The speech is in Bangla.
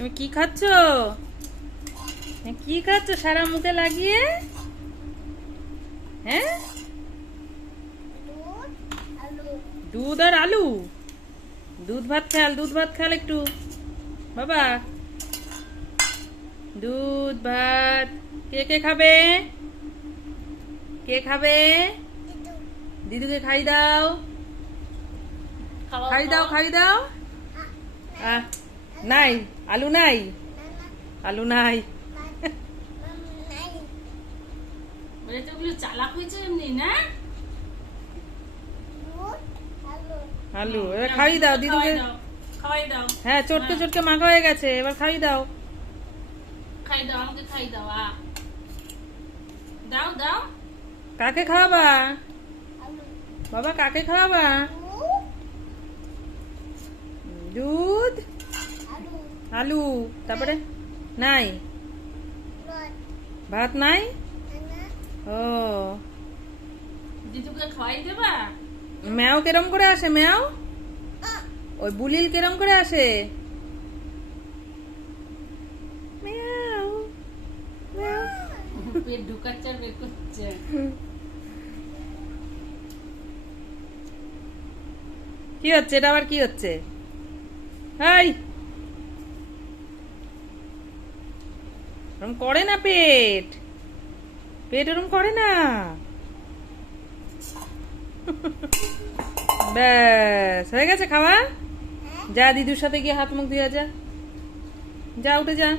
তুমি কি খাচ্ছ? কি খাচ্ছ সারা মুখে লাগিয়ে? হ্যাঁ, দুধ আর আলু। দুধ ভাত খাল, দুধ ভাত খাল একটু বাবা। দুধ ভাত কে কে খাবে? কে খাবে? দিদুকে খাই দাও, খাই দাও, খাই দাও। নাই আলু, নাই আলু, নাই। চালাক হয়েছে এমনি না। আলু এবার খাই দাও দিদুকে, খাওয়াই দাও। হ্যাঁ চটকে চটকে মাখা হয়ে গেছে, এবার খাই দাও। খাই দাও, আমাকে খাই দাও। দাও দাও। কাকে খাওয়াবা বাবা, কাকে খাওয়াবা? দুধ আলু, তারপরে নাই ভাত, নাই। ও দিদুকে খাওয়াই দেবা। ম্যাও কেরম করে আসে? ম্যাও ওই বুলিল কেরম করে আসে? ম্যাও ম্যাও। পেট ঢুকাচ্ছে আর বের করছে। কি হচ্ছে এটা আবার? কি হচ্ছে? হাই, ওরম করে না, পেট পেট ওরম করে না। ব্যাস হয়ে গেছে খাওয়া। যা দিদুর সাথে গিয়ে হাত মুখ ধুয়ে যা, যা উঠে যা।